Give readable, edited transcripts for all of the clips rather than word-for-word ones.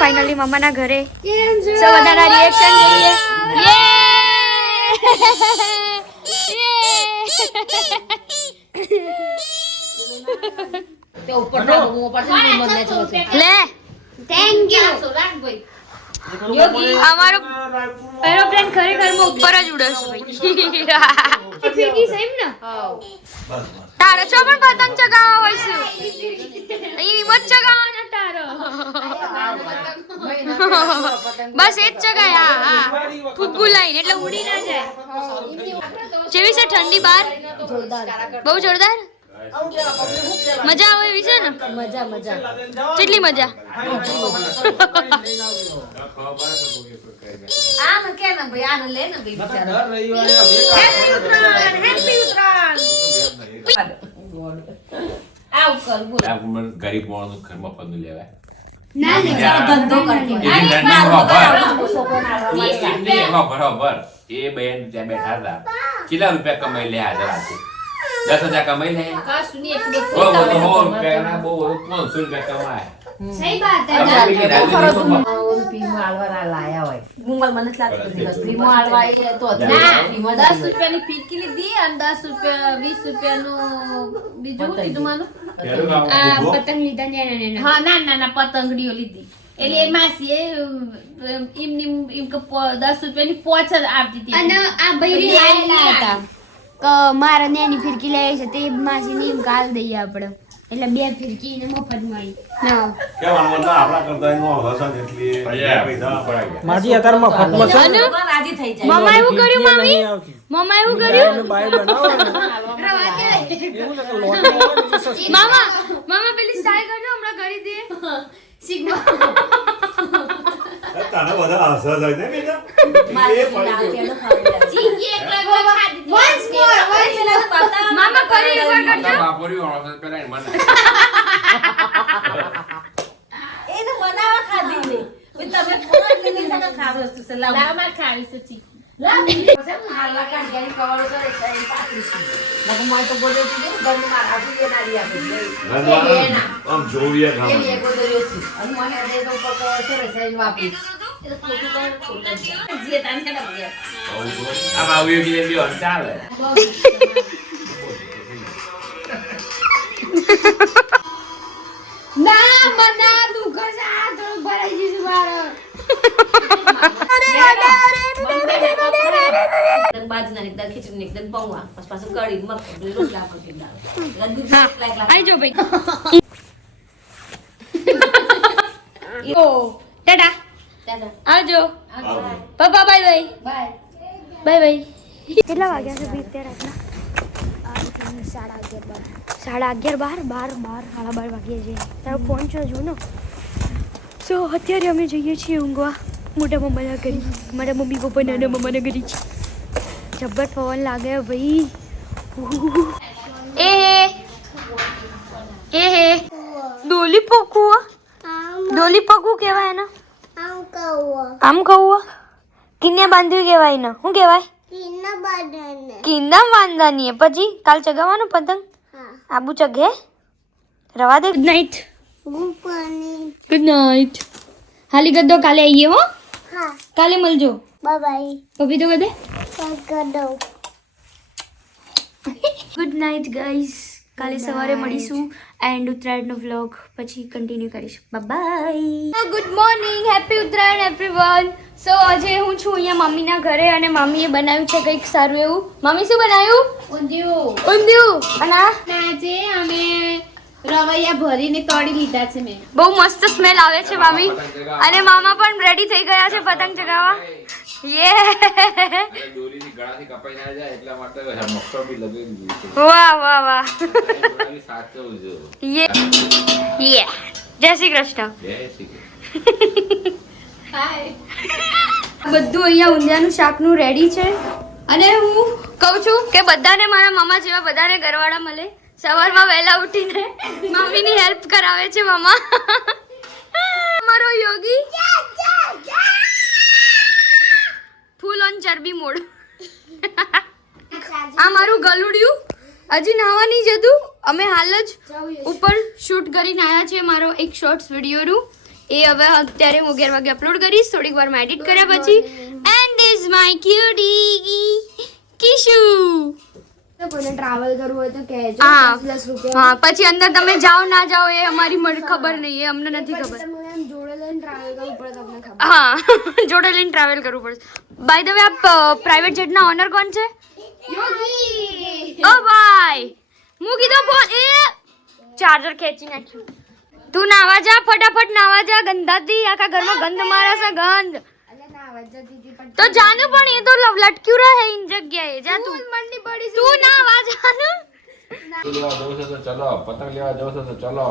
Finally મમ્માના ઘરે. સો બધાના reaction જોઈએ. લે થેન્ક યુ. અમારો એરોપ્લેન ખરેખર ઉપર જ ઉડે છે ભાઈ. તારો છો પણ પતંગ ચગાવવા હોય છે. અહીં મત ચગાવવાનો તારો. બસ એ જ ચગાય. હા ફૂગુ લઈને એટલે ઉડી ના જાય. જેવી છે ઠંડી બહાર બહુ જોરદાર. મજા આવે એવી છે ને. મજા કેટલી મજા. ગરીબ માણસ ઘરમાં પંદર લેવાય. બરોબર એ બેન ત્યાં બેઠા હતા. કેટલા રૂપિયા કમાઈ લે હાજર આજે 10,000 કમાઈ લે. બહુ 500 રૂપિયા કમાય. સહી બાત હે. મુંગલ મને લાગતું આલવા તો 10 રૂપિયાની ફીકી લીધી અને 10 રૂપિયા 20 રૂપિયાનું બીજું કીધું માનું પતંગ લીધા ને. હા ના પતંગડીઓ લીધી. એટલે એ માસી એમ કે 10 રૂપિયાની પોચ જ આપતી હતી. અને આ બૈરી આયેલા હતા કે મારા નેની ફિરકી લઈ છે તે માસી ની ગાલ દઈએ આપણે. એટલે બે ફિરકી ને મફત મળી. હા કેવાનું મતલબ આપડા કરતા એનો હસન એટલી પૈસા પડાય. માજી અત્યારમાં ફટમાં છે ને રાજી થઈ જાય. મમ્મા એવું કર્યું મામી. મમ્મા એવું કર્યું. બાય બનાવો ને એવું લાગે લોટ મામા પેલી સ્ટાઈલ કરજો હમણાં કરી દે. સિગ્મા તને બધા હસન જાય ને બેટા. એ પડી once more મામા કરી એકવાર કરજો. એને બનાવવા ખાધી ને તમે ફોન લઈને તમે ખાવ વસ્તુ છે લાવ માર ખાવી છે ચી લાવ હાલા કાઢી કવર કરે છે પાકી લગો મોય તો બોલે છે ને બંધ માર આસુ એ નાડી આપે આમ જોવીએ ખાવા. એ બોલ્યો છે અને મને દે તો ઉપર કવર કરે છે એનું આપી એ ફોટો કોણ જે તાન કે લાગે આમ આવ્યો કે લ્યો ચાલે. ના બના તું કસા તો ભરાઈ જઈશ મારો. બાજના એકદમ ખીચડી એકદમ પૌવા પાછું કઢી મગ રોટલા આપી દાળ આઈ જો ભાઈ. ઓ ટાટા આવજો. પપ્પા બાય બાય. Bye bye. કેટલા વાગ્યા છે ભાઈ અત્યારે રાતના? 11:30 12 વાગ્યા છે. તારો ફોન છો જો ને. સો અત્યારે અમે જઈએ છીએ ઊંઘવા મોટા મમ્માના ઘરે. મારા મમ્મી પપ્પા નાના મમ્માના ઘરે છે. જબ્બર પવન લાગે ભાઈ. એ ડોલી પકવું કહેવાય ને. આમ કહું કિન્ને બાંધ્યું કહેવાય ને. શું કહેવાય? કિન્ના બાંધવાની. પછી કાલ ચગાવવાનું પતંગ. આબુ ચગે રવા દે. Good night. હાલી ગદ્દો કાલે આવીએ હો. કાલે મળજો. બાય. પપી તો બધે ગુડ નાઇટ ગાઈઝ. કાલે સવારે મળીશું એન્ડ ઉત્તરાયણનો વ્લોગ પછી કન્ટિન્યુ કરીશું. Bye. Good morning. Happy Uttarayan everyone. So આજે હું છું અહીંયા મમ્મીના ઘરે અને મમ્મીએ બનાવ્યું છે કંઈક સારું એવું. મમ્મી શું બનાવ્યું? ઊંધિયું. અને આજે અમે રવૈયા ભરીને તળી લીધા છે મેં. બહુ મસ્ત સ્મેલ આવે છે મામી. અને મામા પણ રેડી થઈ ગયા છે પતંગ ચગાવવા. દોરીની ગળાથી કપાઈ ના જાય એટલા માટે મક્કો બી લગાવી દીધું છે. વાહ સાચવજો. જય શ્રી કૃષ્ણ. બધું અહીંયા ઊંધિયાનું શાકનું રેડી છે અને હું કહું છું કે બધાને મારા મામા જેવા બધાને ઘરવાળા મળે. સવારમાં વહેલા ઉઠીને મમ્મીની હેલ્પ કરાવે છે મામા. મારો યોગી ફૂલ ઓન ચરબી મોડ. આ મારું ગલુડિયું હજી નાવા નહીં જતું. અમે હાલ જ ઉપર શૂટ કરીને આવ્યા છીએ મારો એક શોર્ટ્સ વિડીયોનું એ હવે અત્યારે હું 11 વાગે અપલોડ કરીશ, થોડીક વારમાં એડિટ કર્યા પછી. And is my cutie Kishu. કોઈને ટ્રાવેલ કરવું હોય તો કહેજો. હા 10 રૂપિયા. હા, પછી અંદર તમે જાઓ ના જાઓ એ અમારી ખબર નહીં, એ અમને નથી ખબર. તમે એમ જોડે લઈને ટ્રાવેલ કરવું પડે તમને ખબર. હા જોડે લઈને ટ્રાવેલ કરવું પડશે. બાય ધ વે આપ પ્રાઇવેટ જેટના ઓનર કોણ છે? યોગી. ઓ ભાઈ હું કીધું ફોન એ ચાર્જર ખેંચી નાખ્યું. તું નાવા જા, ફટાફટ નાવા જા, ગંધાતી આખા ઘરમાં ગંધ મારે છે, ગંધ. અલ્યા ના અવાજ જતી હતી પણ તો જાનું પણ એ તો લટક્યું રહે ઇન જગ્યાએ. જા તું મંડી પડી તું નાવા જાનું. લેવા જવું છે તો ચલો, પતંગ લેવા જવું છે તો ચલો.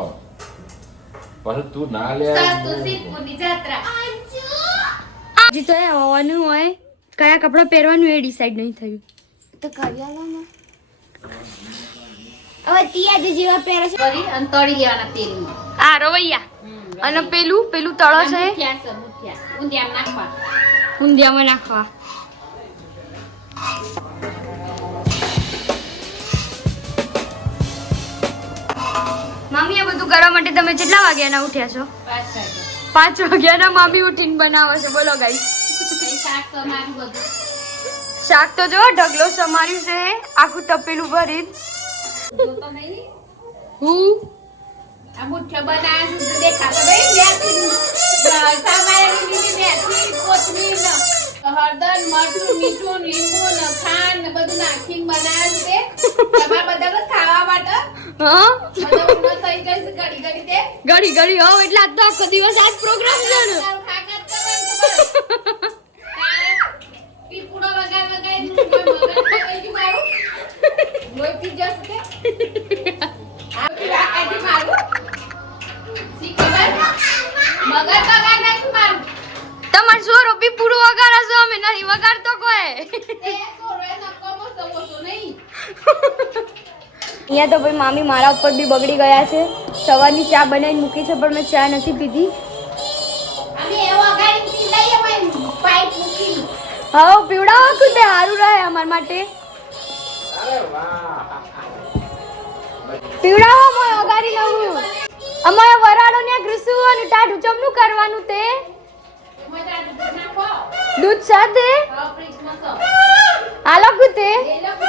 પછી તું ના લે. હજી તો એ આવવાનું હોય, કયા કપડાં પહેરવાનું એ ડિસાઈડ નહીં થયું. તો કર્યા ને હવે તિયા જેવા પહેરે છે. કરી અને તળી લેવાના તેલમાં. આ રવૈયા અને પેલું તળો છે ઊંધિયામાં નાખવા. ઊંધિયામાં નાખવા. મામી આ બધું કરવા માટે તમે કેટલા વાગ્યાના ઉઠ્યા છો? 5 વાગ્યાના મામી ઉઠીને બનાવે છે. બોલો ગાઈસ. શાક તો જો ઢગલો સમાર્યું છે, આખું તપેલું ભરી. હું આ મુઠ્ઠો બનાવ્યા છે દેખાતો નહીં મેથી સામાયની મેથી કોથમીર હળદર મરચું મીઠું લીંબુ ને ખાંડ ને બધું નાખીને બનાવ્યા છે તમારા બધાને ખાવા માટે. હા બધું ઉનો થઈ ગઈ છે ઘડી ઘડી તે ઘડી હો એટલે આજ તો આખો દિવસ આજ પ્રોગ્રામ છે ને. પીપુડો વગાડી મગજ થઈ ગયું મારું લોહી પી જશે તે આ કાઢી મારું શીખબર મગજ વગાડ નાખ મારું. તમાર શું રોપી પૂરું વગાડો છો? અમે નહીં વગાડતો કોઈ. તે સોરે નકમો સવોસો નહીં. અહીંયા તો ભાઈ મામી મારા ઉપર બી બગડી ગયા છે. સવારની ચા બનાવીને મૂકી છે પણ મેં ચા નથી પીધી. અમે એવો વગાડી પી લઈએ ભાઈ પાઇપ મૂકી. હા પીવડાવો કુદે સારું રહે અમાર માટે. પીવડાવો મોય વગાડી લઉં. અમારે વરાડો ને ગ્રસુવાનું ટાઢું ચમનું કરવાનું તે મજા નાખો દૂધ સાથે આ ફ્રીજમાં તો આલો કુતે એ લોકો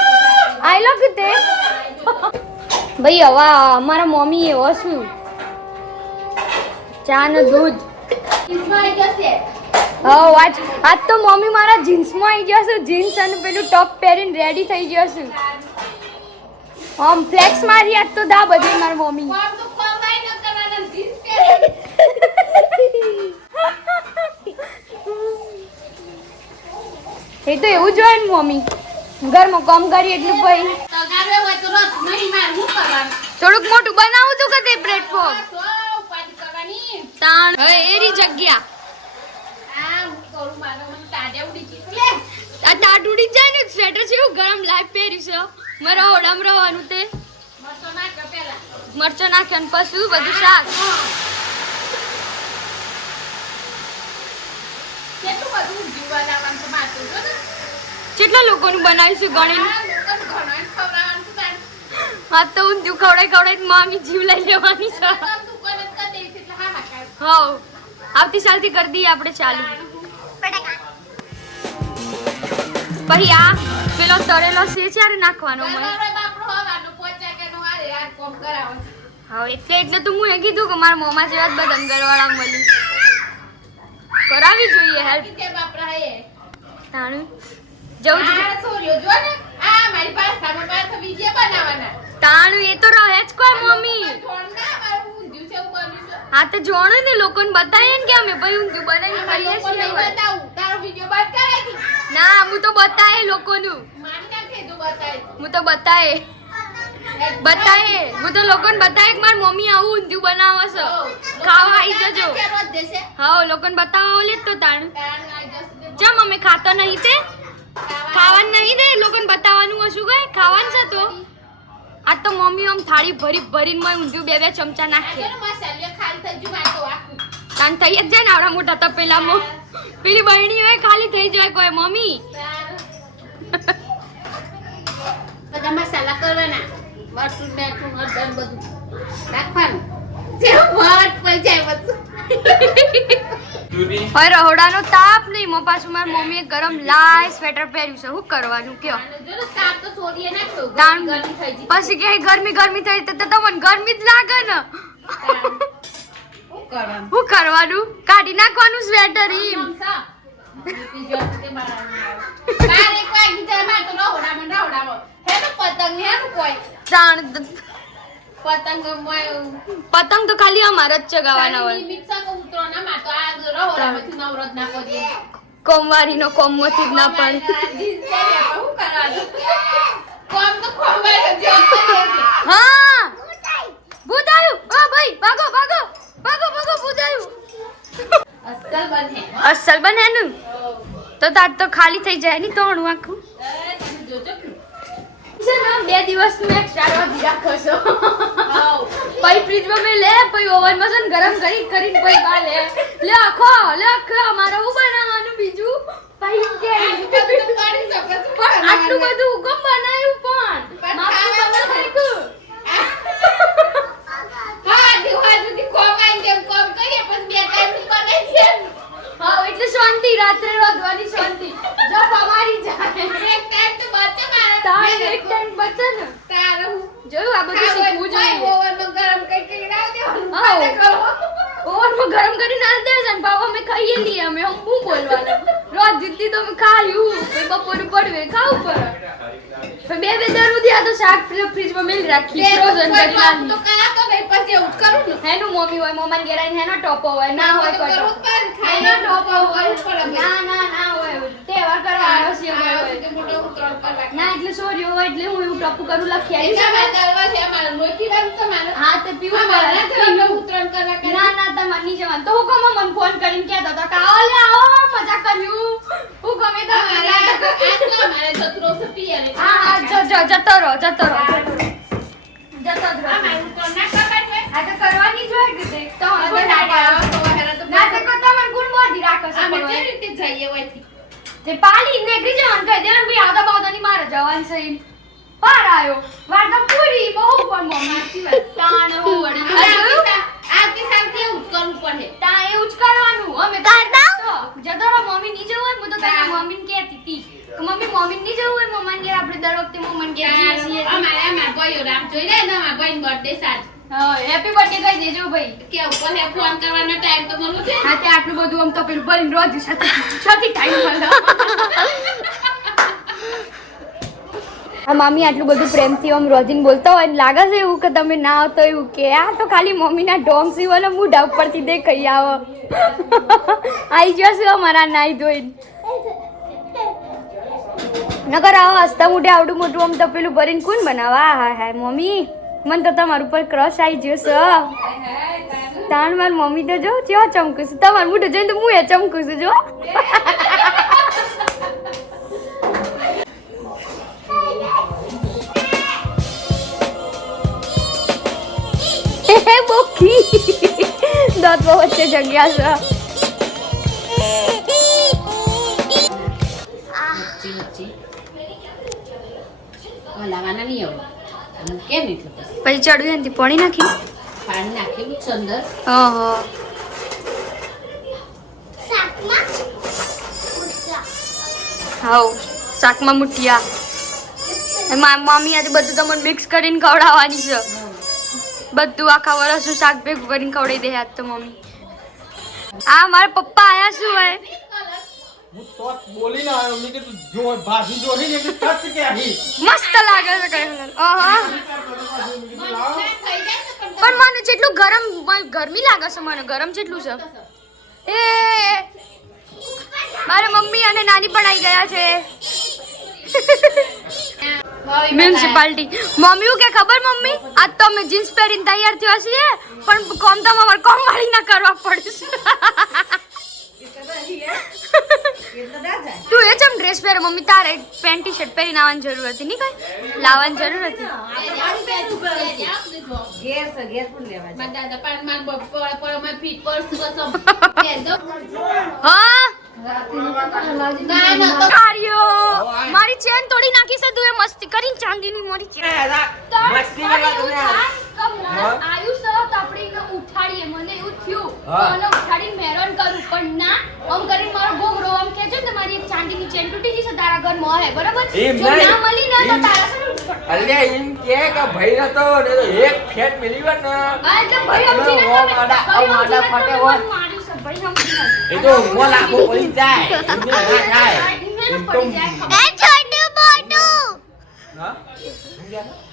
આઈલો કુતે. ભાઈ હવે અમારા મમ્મી એવો શું ચા ને દૂધ. કિસ્મા આવી જશે. હા આજ તો મમ્મી મારા જીન્સમાં આવી ગયો છે. જીન્સ અને પેલું ટોપ પહેરીને રેડી થઈ ગયો છે. ફ્લેક્સ મારી આજ તો દા બધી મારી મમ્મી. કોમ તો કોમાઈ ન કરવાના જીન્સ પહેરે. એ તો એવું જ હોય ને મમ્મી, ઘરમાં કામ કરી એટલું ભાઈ તગારે હોય તો રસ નહીં માર હું કરવાનું. થોડુંક મોટું બનાવું તું કે તે પ્લેટફોર્મ સો ઉપાડી કરવાની. તાણ હવે એરી જગ્યા આ હું કરું મારો મને તાજે ઉડી ગઈ લે. આ ટાટ ઉડી જાય ને. સ્વેટર છે એવું ગરમ લાઈફ પહેર્યું છે. મારા હોડામાં રહેવાનું તે મરચો નાખ પેલા. મરચો નાખ્યો ને પછી બધું શાક. કેટલું બધું જીવા લાવવાનું તો માતું જો ને. કેટલા લોકોનું બનાવીશું ગણીને. આ લોકોને ઘણાને ખવડાવવાનું છે તારે. હા તો ઊંધિયું ખવડાવી મામી જીવ લઈ લેવાની છે. આ તો દુકાન જ કરી દઈશ એટલે હા હા કાઢ. હવ આવતી સાલથી કરી દઈએ આપણે ચાલુ. પછી આ પેલો તળેલો છે ચારે નાખવાનો મને. તમારો બાપરો હવાનો પોચા કે નો આરે આ કોમ કરાવો. હા એટલે તો હું એ કીધું કે મારા મોમાં જેવા જ બધા અંગરવાળા મળી કરાવી જોઈએ હેલ્પ. કે બાપરા હે. તાણું જવું જ આ સોર્યો જો ને. આ મારી પાસે વિડિયો બનાવવાના. તાણું એ તો રહે જ કોઈ મમ્મી. થોડ ના મારું ઊંધું છે એવું બન્યું છે. હા તો જોણો ને લોકોને બતાવીએ ને કે અમે ભાઈ ઊંધિયું બનાવીને આમાં ખાઈએ લોકોને છીએ. બતાવું. તારો વિડિયો બંધ કરે કે ના હું તો બતાવે લોકોનું. માની નાખે તું બતાય. હું તો બતાવે હું તો લોકોને બતાવે કે મારી મમ્મી આવું ઊંધિયું બનાવે છે. ખાવા આવી જજો. રોજ દેશે. હા લોકોને બતાવવા ઓલે જ તો તાણ. તાણ આવી જશે. ચમ અમે ખાતો નહીં તે ખાવાનું નહીં દે લોકોને બતાવવાનું હશું ગઈ ખાવાનું છે તો. આ તો મમ્મી આમ થાળી ભરીને મને ઊંધિયું બે ચમચા નાખે. આ મસાલો ખાલી થઈ ગયું આ તો આખું. તાન થઈ જ જાય ને આવડા મોટા તપેલામાં. પેલી બહેણી હોય ખાલી થઈ જાય કોઈ મમ્મી. બધા મસાલા કરવાના. મરચું બેઠું હળદર બધું નાખવાનું. જે વટ પડી જાય બધું. હવે રહોડાનો તાપ નહીં મો પાછું મારી મમ્મીએ ગરમ લાય સ્વેટર પહેર્યું છે શું કરવાનું કયો પછી કે ગરમી ગરમી થઈ તો તમને ગરમી જ લાગે ને શું કરવાનું કાઢી નાખવાનું સ્વેટર ઈમ પતંગ તો ખાલી અમારે જ ચગાવવાના હોય કોમવારી નો કોમમાંથી જ ના પણ હા ભૂત આવ્યું ઓ ભાઈ ભાગો ભાગો ભાગો ભાગો ભૂત આવ્યું અસલ બને નું તો તાર તો ખાલી થઈ જાય ની તોણું આખું છે ને 2 દિવસ નું એક્સ્ટ્રા વધી રાખો છો પછી ફ્રીજમાં મેં લે પછી ઓવનમાં છે ને ગરમ કરી કરીને પછી બા લે આખો અમારે હું બનાવવાનું બીજું પછી કે આટલું બધું હુકમ બનાવ્યું પણ માથું બનાવ્યું હા એટલે શાંતિ રાત્રે રોધવાની શાંતિ જો તમારી જાય એક ટાઈમ તો બચે મારા તારે એક ટાઈમ બચે ને તારે જોયું આ બધું શીખવું જોઈએ ઓવનમાં ગરમ કરી નાખ દેવાનું ઓવનમાં ગરમ કરી નાખ દેવાનું અને બાબા અમે ખાઈએ લઈએ અમે હું બોલવાનું રોજ જીતી તો અમે ખાયું પછી બપોરે પડવે ખાવું પડે બે દર સુધી આ તો શાક ફ્રીજમાં મેલ રાખી ફ્રોઝન કરી નાખી તો કરા તો નહીં પછી એવું કરું ને હેનું મમ્મી હોય મમ્માને ઘેરાઈને હેનો ટોપો હોય ના હોય કોઈ હેનો ટોપો હોય ના હોય તહેવાર કરવા આવ્યો છે ના એટલે સોરી હોય એટલે હું એવું ટોપું કરું લખી હા તે પીવું ના તમારે નહીં જવાનું તો હું ગમે મને ફોન કરીને કહેતો હતો કે આવો લે આવો મજા કર્યું હું ગમે તમારે હા જતો રહો આ તો કરવાની જોઈએ કે તો ના તો તમને ગુણ મોધી રાખો છો અમે કેવી રીતે જઈએ ઓયથી તે પાલી નેગરી જવાનું કહી દેવાનું ભઈ આવતા બાવતાની મારે જવાનું છે પાર આયો વાર્તા પૂરી બહુ પણ મમ્મી વાત તાણ હું વળી આથી શાંતિ ઉચકરવું પડે તા એ ઉચકરવાનું અમે જતો રહો મમ્મી ની જવું હોય હું તો તારા મમ્મીને કહેતી હતી મમ્મી ની જવું હોય મમ્માને ઘેર આપણે દર વખતે મમ્માને ઘેર જઈએ છીએ અમારા ભાઈઓ રામ જોઈ લે ને મારા ભાઈનો બર્થડે સાજ હા હેપી બર્થડે કહી દેજો ભાઈ કે ઉપર હે ફોન કરવાનો ટાઈમ તો મળો છે હા તે આટલું બધું આમ તો પેલું ભરીને રોજ છતી ટાઈમ મળે આ મામી આટલું બધું પ્રેમથી આમ રોજીને બોલતા હોય ને લાગે છે એવું કે તમે ના આવતો એવું કે આ તો ખાલી મમ્મીના ઢોંગ સીવાના મૂઢા ઉપરથી દેખાઈ આવો આવી જશે અમારા નાઈ ધોઈને નકર આવો હસતા મોઢે આવડું મોટું આમ તપેલું ભરીને કોણ બનાવા હા હા મમ્મી મને તો તમારા ઉપર ક્રશ આવી ગયો છે તાણ મારી મમ્મી તો જો કેવો ચમકું છું તમારું મોઢું જોઈને તો હું એ ચમકું છું જો બોકી દાંત વચ્ચે જગ્યા છે લાવવાના નહીં આવું કેમ એટલે પછી ચડ્યું એનાથી પાણી નાખી પાણી નાખેલું છે અંદર હાઉ શાકમાં મુઠિયા મમ્મી આજે બધું તમને મિક્સ કરીને ખવડાવવાની છે બધું આખા વર્ષનું શાક ભેગું કરીને ખવડાવી દે આજ તો મમ્મી આ મારા પપ્પા આયા શું હોય હું તો બોલીને આવ્યો મેં કીધું જો ભાભી જોઈ ને એટલે ટચ કે આવી મસ્ત લાગે છે કઈ પણ મને જેટલું ગરમી લાગે છે મને ગરમ જેટલું છે એ મારા મમ્મી અને નાની પણ આવી ગયા છે મ્યુનિસિપાલિટી મમ્મી કે ખબર મમ્મી આજ તો અમે જીન્સ પહેરીને તૈયાર થયા છીએ પણ કોમ તો અમારે કોમ વાળી ના કરવા પડશે તું એ જેમ ડ્રેસ પહેરે મમ્મી તારે પેન્ટ ટી શર્ટ પહેરીને આવવાની જરૂર હતી નહીં કઈ લાવવાની જરૂર હતી હા મારી ચેન તોડી નાખી છે તું એ મસ્તી કરીને ચાંદીની મારી ચેન ઉઠાડી ઉઠાડીએ મને એવું થયું હા. મને ઉઠાડીને હેરાન કરું પણ ના આમ કરીને મારો ગોગરો આમ કે છે ને મારી એક ચાંદીની ચેન તૂટી ગઈ છે તારા ઘરમાં હે બરાબર એમ જો નહીં. ના મળી ને તો એમ. તારા શું અલ્યા એમ કે ભાઈ નતો ને તો એક ફેટ મિલી હોત ને આ એટલે ભાઈ સમજી ને ઓ તમે માડા, ભાઈ આ માડા સમજી ને ફાટે તમે હોત. મને માર્યું છે ભાઈ સમજી ને. એ તો ઊંઘમાં લાખો પડી જાય એમને ના થાય એમને એમ તો પડી જાય ખબર. હા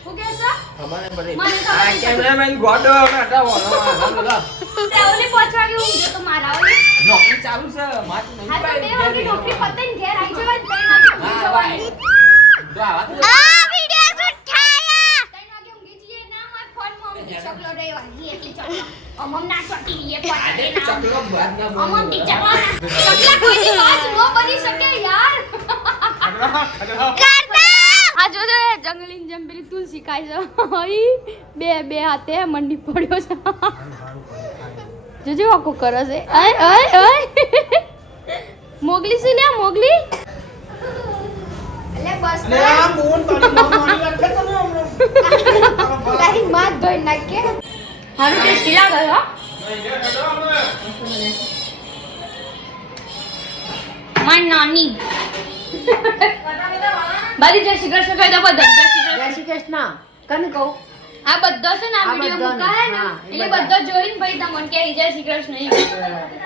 હું કે છે ખબર નહીં પડી. મને ખબર આ નહીં. કેમેરામેન ગોડો કાઢા વાળો હાલો તે ઓલી પહોંચવા ગયું ઊંઘે તો મારા ઓલી નોકરી ચાલુ છે માર નહીં હા તો બે પાડી વાગે નોકરી પતાઈને ઘેર આવી જવાય 3 વાગે ઊંઘી હા જવાય ભાઈ તો આવા તો 3 વાગે ઊંઘી જઈએ ના માર ફોનમાં ઊંઘી ચકલો રહ્યો હી એટલી ચકલો અમમ ના ચોટી એ આજે પહોંચે ચકલો બાદ ના અમમ બોલો. ટી ચકલો ચકલા કોઈની વાત ન બની શકે યાર આ જો જો જંગલીન જેમ પેલી તુલસી ખાય છે હઈ બે હાથે મંડી પડ્યો છે જોજો આકો કરે છે અય મોગલી છે લે મોગલી એટલે બસ લે આ મોન તારી મારી રાખે તમે હમણાં તારી માત ધોઈ નાખે હારું ટેસ્ટી લાગે હો માર નાની બારી જય શ્રી કૃષ્ણ કહી દો બધા જય શ્રી કૃષ્ણ જય શ્રી કૃષ્ણ કને કહું આ બધો છે ને આ આ વિડિયો બધાને, મુકાય ને હા, એ એટલે બધા. બધો જોઈને ભાઈ તમને કે જય શ્રી કૃષ્ણ એમ.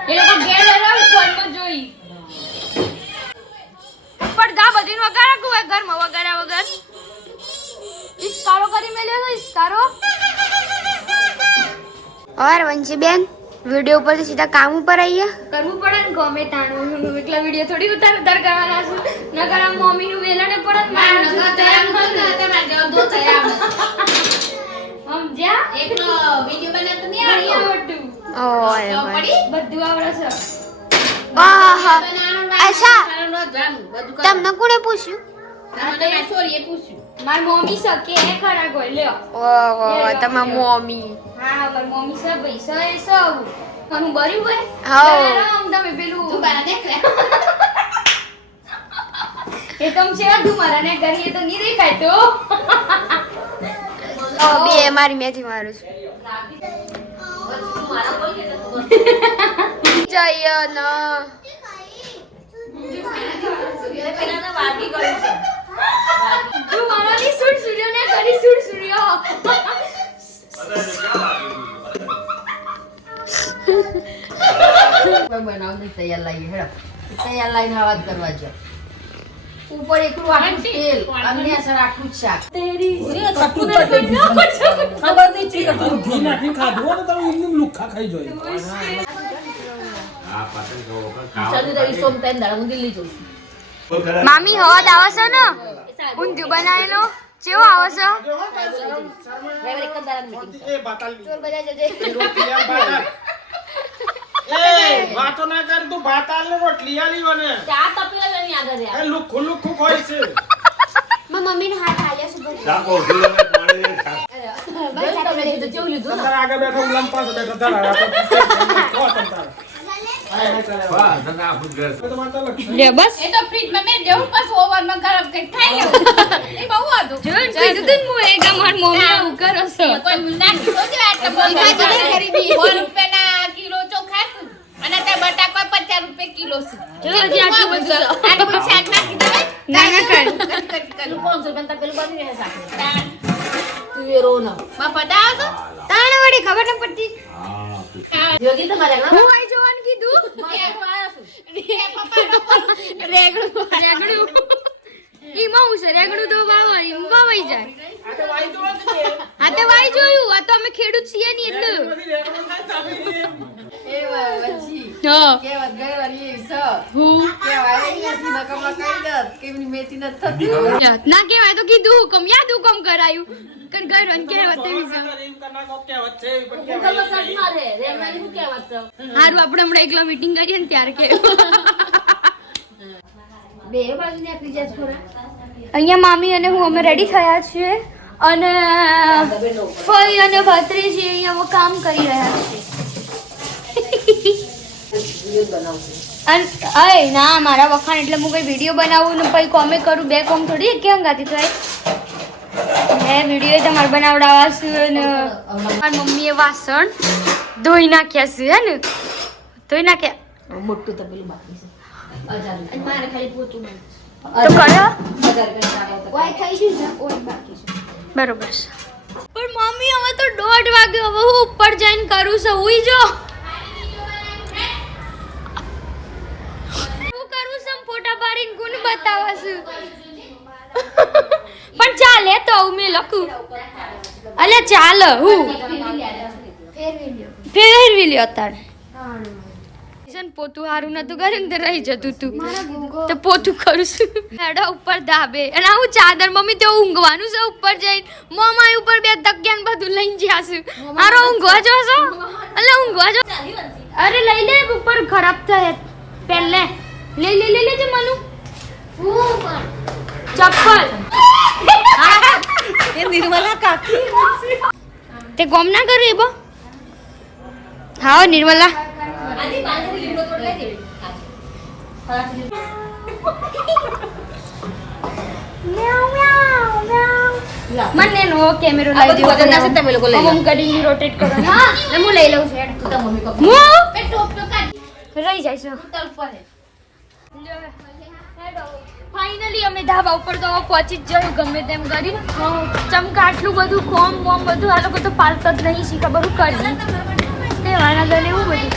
એ લોકો ઘેર આવ્યા ફોનમાં જોઈ પણ ગા બધીનો વગાડા કોઈ ઘરમાં વગાડા વગર ઇસ્કારો કરી મેલ્યો છે ઇસ્કારો और वंशी बेन वीडियो ऊपर से सीधा काम ऊपर आई है કરવું પડે ને ગમે તાણું એકલા વિડિયો થોડી ઉતાર કરવાના છે નકર આ મમ્મી નું વેલાને પડે ને મારે સમજ્યા નહીં આવડતું और બધું આવડે છે आहा ऐसा तुमने कोने पूछ्યું મારી મમ્મી શકે એ ખરા ગોઈ લ્યો ઓહો તમાર મમ્મી હા મારી મમ્મી છે ભાઈ છે એ સૌ પણ હું બરી હોય હાઉ. આમ તમે પેલું એ તમ છે ધુમારા ને કરીએ તો નહીં દેખાય તો બે મારી મેથી મારું છું જય ના ધુમારા ની સુડ સુડ્યો ને કરી સુડ સુડ્યો બનાવની તૈયાર લાવી હેડો તૈયાર લાવીને આ વાત કરવા જો ઉપર એકલું આટલું તેલ અને અસર આટલું જ શાક ખબર નહીં છે કે તું ઘી નાખી ખાધું હોય ને તમે એમનું લુખ્ખા ખાઈ જોઈ આ પતંગ કહો કે ચાલુ તો સોમ તૈન દાડા હું દિલ્હી જઉં છું મામી હવાદ આવે છે ને ઊંધિયું બનાવેલો કેવો આવે છે ડ્રાઈવર એક જ દાડાની meeting છે. એ બાતાલી ચોર બધા જજે રોટલી આલ બાતાલ એ વાતો ના કર તું બાતાલ ને રોટલી આલી વને ચા તપેલા લઈને આગળ રહ્યા એ લુખ્ખું લુખ્ખું હોય છે મારા મમ્મીને હાથ આલ્યા છે બધું શાક ઓળખી લે પાણી શાક બસ તમે લીધું કેવું લીધું ને તારા આગળ બેઠો ઉલમ પાસે બેઠો તારા કો તમ તારા વાહ તને આ ફૂટ ગરસ તો માતા લક્ષ લે બસ એ તો ફ્રીજમાં મેં દેવું પછી ઓવરમાં ગરમ કરી ખાઈ લેવું એ બહુ હતું જોઈ કીધું તું હું એ ગામર મમ્મી આવું કરો છો કોઈ નાખી દો જો આટલા બધા ₹1 રૂપિયાના કિલો ચોખા છે અને તે બટાકા ₹50 કિલો છે જો હજી આટલું બધું છે. આટલું શાક નાખી દેવાય ના ના કર પેલું 500 રૂપિયાનું તપેલું બની રહે શાક તું એ રો ના માં પતા આવશે તાણે વળી ખબર ન પડતી યોગી તમારે આગળ હું આઈ જવાનું કીધું રેગડું ઈમાં હું છે રેગડું તો વાવાઈ જાય આ તો વાઈ જો કે આ તો વાઈ જોયું આ તો અમે ખેડૂત છીએ ની એટલે એ વજી હા કેવત ગઈ વારી એ સ હું કેવાય નથી નકમા કહી દે કેમની મેથી ન થતી ના કહેવાય તો કીધું હુકમ યાદ હુકમ કરાયું કન ગયરોન કહેવત એવી છે એમ કરના કો કહેવત છે પણ હું ખબર સચ મારે રેવાની હું કેવત છે હારું આપણે હમણાં એકલા મીટિંગ કરીએ ને ત્યારે કે બે બાજુ ને આપી જાય થોડા અહીંયા મામી અને હું અમે રેડી થયા છીએ અને ફઈ અને ભત્રીજી અહીંયા કામ કરી રહ્યા છે અને અય ના મારા વખાણ એટલે હું કઈ વિડીયો બનાવું ને પછી કોમે કરું બે કોમ થોડી કે હંગાતી થાય વિડીયો તમારે બનાવડાવવા છે ને મારી મમ્મીએ વાસણ ધોઈ નાખ્યા છે હે ને ધોઈ નાખ્યા મોટું તો પેલું બાકી છે 1000 મારે ખાલી પોતું તો કર્યો 1000 ઓય થઈ ગયું છે ઓય બાકી છે બરોબર છે પણ મમ્મી હવે તો 1:30 વાગ્યો હવે હું ઉપર જઈને કરું છું હુઈ જો હું કરું છું ફોટા પાડીને કોને બતાવવા છું પણ ચાલે તો મેં લખું અલે ચાલ હું ફેરવી લ્યો તાર પોતું હારું નતું કર્યું ને રહી જતું તું તો પોતું કરું છું હેડા ઉપર ધાબે અને હું ચાદર મમ્મી તો ઊંઘવાનું છે ઉપર જઈને મોમાઈ ઉપર બે તકિયા ને બધું લઈને જ્યા છું મારો ઊંઘવા જો છો એટલે ઊંઘવા જો અરે લઈ લે ઉપર ખરાબ થાય પહેલે લઈ લેજે મનુ ચપ્પલ એ નિર્મલા કાકી તે ગોમ ના કરે બો હા નિર્મલા આની બાજુ લીમડો તોડ લઈ દેવી મને નો કેમેરો આ લઈ બધું વજન નાખી તમે લોકો લઈ લો. હું કડી રોટેટ કરો હા ને હું લઈ લઉં છું તું તાર મમ્મી કપ હું એ ટોપ તો કાઢ રહી જાય છે તલ પર ફાઇનલી અમે ધાબા ઉપર તો હવે પહોંચી જ જયું ગમે તેમ કરી ચમકા આટલું બધું કોમ બોમ બધું આ લોકો તો પાલતા જ નહીં શીખા બધું કરી તહેવારના ગલે એવું બધું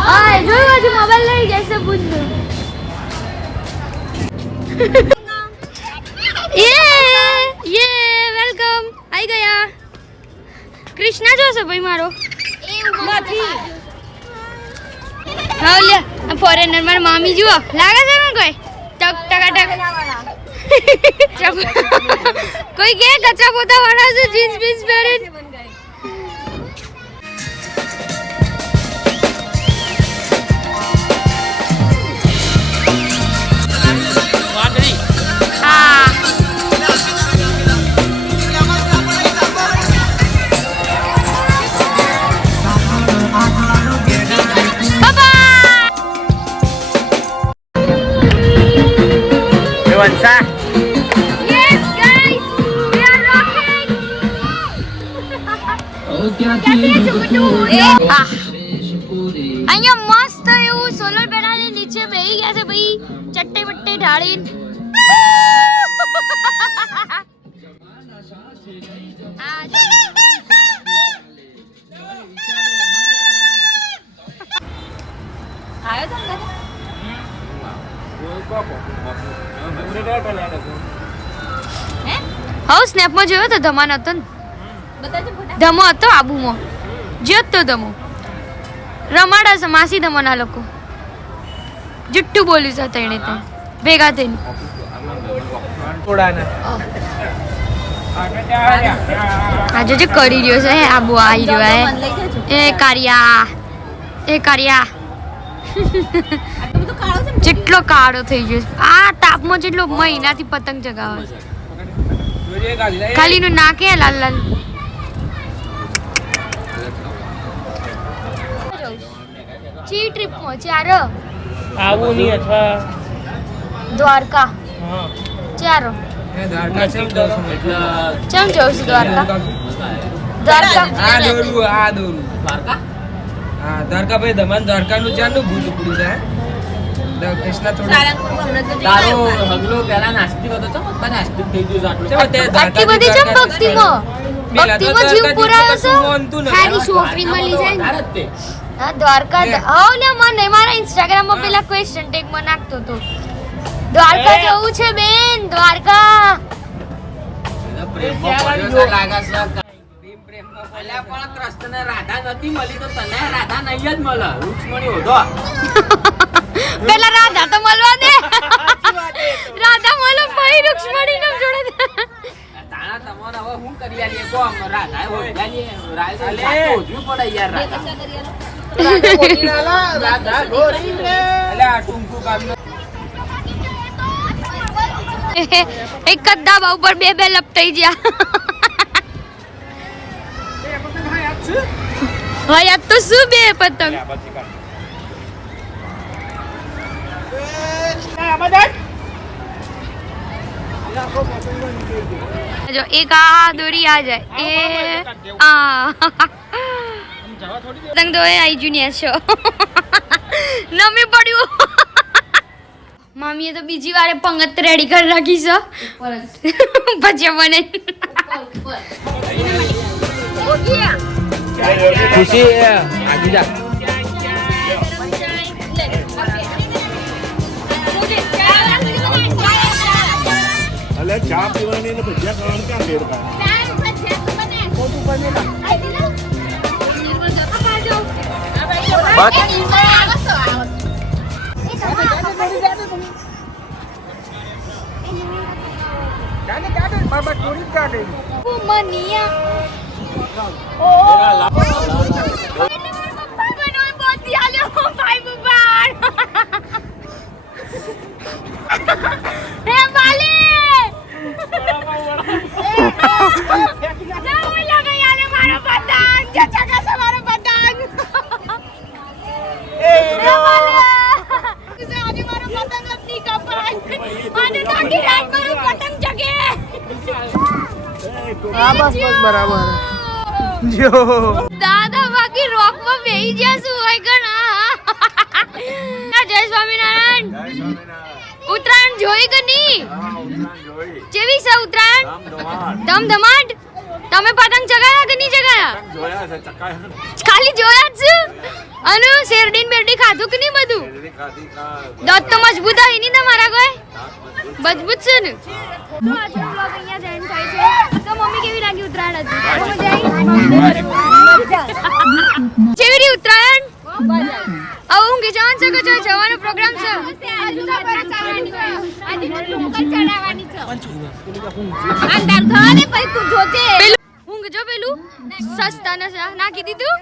હા જોયું હજુ મોબાઈલ લઈ જાય છે બુંદુ યે વેલકમ આવી ગયા કૃષ્ણા જોશે ભાઈ મારો હા લે ફોરેનર મારા મામી જુઓ લાગે છે ને કોઈ ટક ટકા ટક કોઈ કે કચરા પોતા વાળા છે જીન્સ બીન્સ પહેરે હા વંશા Yes, guys, we are rocking. અહીંયા મસ્ત એવું સોલર પેનલ નીચે બેહી ગયા છે ભાઈ ચટ્ટે બટ્ટે ઢાળીને આ જો. આયો તો ને હવે સ્નેપમાં જોયો તો ધમાન હતો ને બતાજો ફોટા ધમો હતો આબુમાં જ્યો તો ધમો રમાડા છે માસી ધમોના લોકો જુઠ્ઠું બોલ્યું છે તેણે તે ભેગા થઈને આજે જે કરી રહ્યો છે આબુ આવી રહ્યો મન લઈ જજો એ કારિયા આટલું બધું કાળો છે ને જેટલો કાળો થઈ ગયો છે. આ તાપમાં જેટલો મહિનાથી પતંગ ચગાવે છે ખાલી નું નાકે લાલ લાલ ચી ટ્રીપમાં ચાર આવું નહીં અથવા દ્વારકા હા ચારો દ્વારકા છે ચમ જવું છે દ્વારકા દ્વારકા આ દોરું દ્વારકા હા દ્વારકા ભાઈ દમણ દ્વારકા નું ચાનું ભૂલ પડ્યું છે કૃષ્ણ થોડું સારંગપુરમાં હમણાં તો જઈ તારો આવ્યા. હગલો પેલા નાસ્તિક હતો તો પણ નાસ્તિક થઈ ગયું છે આટલું ચલો તે આટલી બધી ચમ ભક્તિમાં ભક્તિમાં જીવ પુરાયો છે સારી છોકરી મળી જાય ને તાર જ તે હા દ્વારકા આવ ને મને મારા ઇન્સ્ટાગ્રામ માં પેલા ક્વેશ્ચન ટેગ માં નાખતો તો દ્વારકા જવું છે બેન દ્વારકા એના પ્રેમમાં પડ્યો છે લાગે છે અલ્યા પણ કૃષ્ણને રાધા નથી મળી તો તને રાધા નહીં જ મળે રૂક્ષ્મણી હોધો પેલા રાધા તો મળવા દે રાધા મળો પછી રૂક્ષ્મણી નામ જોડે દે. તાણા તમને હવે હું કરી આલીએ કો રાધા હોધ્યાલી રાય તો હોધવી પડે યાર રાધા અલ્યા ટૂંકું કામ એક જ ધાબા ઉપર બે બે લપટાઈ ગયા હયાત તો શું બે પતંગ જો એક આ દોરી આ જાય એ આ પતંગ તો આઈ જુનિયર છો નમી પડ્યું મમ્મીએ તો બીજી વારે પંગત રેડી કરી રાખી છે પછી મને ખુશી આગી જા અલે ચા પીવાની ને ભજીયા ખાવાનું ક્યાં ફેર દાદા બાકી રોક માં બેહી જશું હોય ઘણા જય સ્વામિનારાયણ ઉત્તરાયણ જોઈ કે નહીં જેવી છે ઉત્તરાયણ ધમધમાટ તમે પતંગ ચગાયા કે નહીં ચગાયા ખાલી જોયા જ છે અને શેરડીન બેરડી ખાધું કે નહીં બધું દોત તો મજબૂત આવી નહીં તમારા કોઈ મજબૂત છે ને તો આજનો બ્લોગ અહીંયા જ એન્ડ થાય છે તો મમ્મી કેવી લાગી ઉત્તરાયણ હતી કેવી રહી ઉત્તરાયણ હવે ઊંઘી જવાનું છે કે જો જવાનો પ્રોગ્રામ છે ઊંઘ જો પેલું સસ્તા ના નાખી દીધું